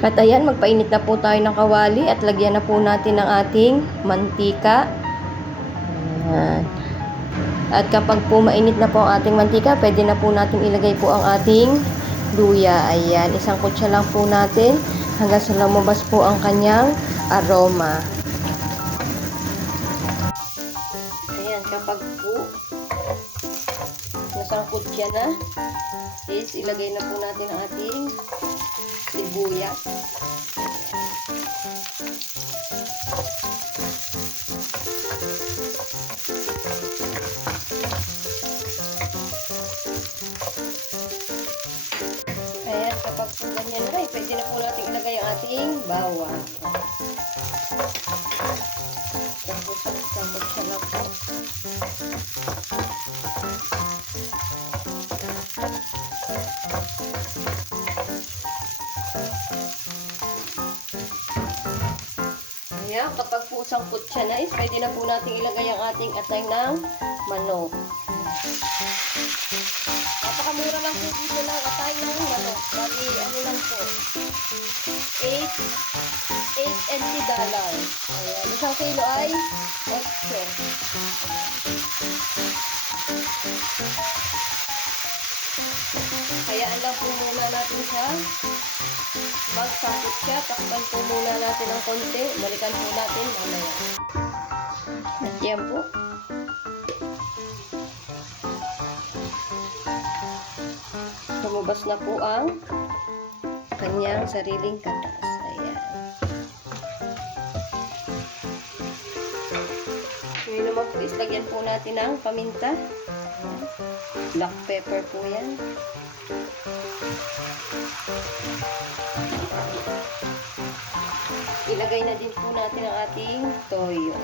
At ayan, magpainit na po tayo ng kawali at lagyan na po natin ng ating mantika. Ayan. At kapag po mainit na po ang ating mantika, pwede na po natin ilagay po ang ating luya. Ayan, isang kutsa lang po natin hanggang sa lumabas po ang kanyang aroma. Ayan, kapag po nasangkot siya na, is ilagay na po natin ang ating sibuyas. Ayan, kapag po ganyan na, pwede na po natin ilagay ang ating bawang. Tapos, sangkot siya lang po. Ayan, kapag po sangkot siya na, pwede na po natin ilagay ang ating atay ng manok. Napakamura lang po dito ng atay ng manok. Bali, ano lang po, $8 and $10. Ayan, isang kilo ay 8. Hayaan lang po muna natin siya. Magsangkot siya, takpan po muna natin ng konti. Balikan po natin mamaya. At yan po. Lumabas na po ang kanyang sariling katas. Ayan. Ngayon naman po is lagyan po natin ng paminta. Ayan. Black pepper po yan. Ilagay na din po natin ang ating toyo.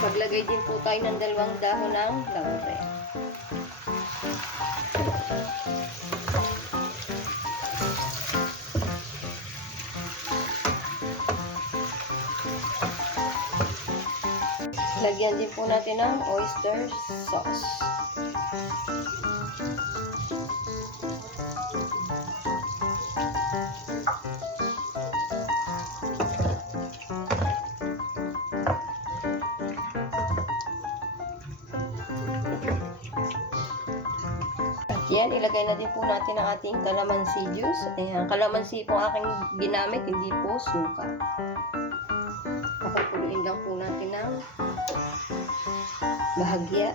Paglagay din po tayo ng 2 dahon ng laurel. Lagyan din po natin ng oyster sauce. Yan, ilagay na din po natin ang ating calamansi juice. Ayan, calamansi po aking ginamit, hindi po suka. Pakukuluin lang po natin ng bahagya.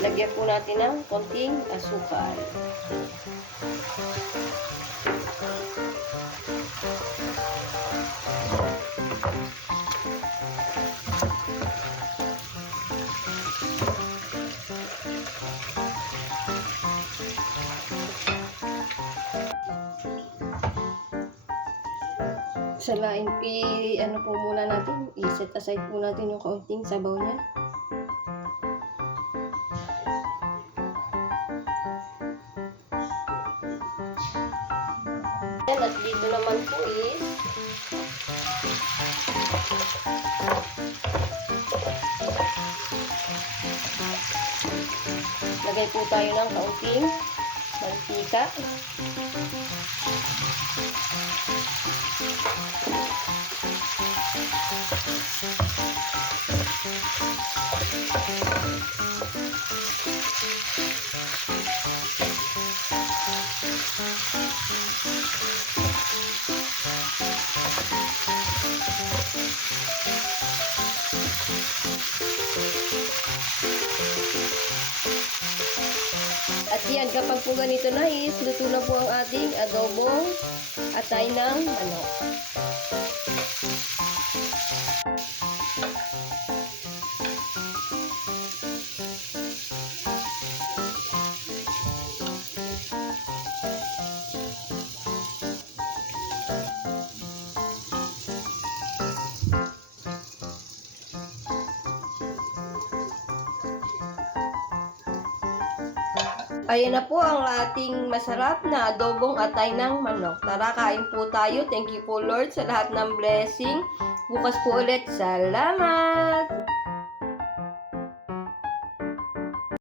Lagyan po natin ng konting asukal. Salain, ano po muna natin, i-set aside po natin yung kaunting sabaw niya. At dito naman po is lagay po tayo ng kaunting mantika. At yan, kapag po ganito na is, luto na po ang ating adobong atay ng manok. Ayan na po ang ating masarap na adobong atay ng manok. Tara, kain po tayo. Thank you po Lord sa lahat ng blessing. Bukas po ulit. Salamat!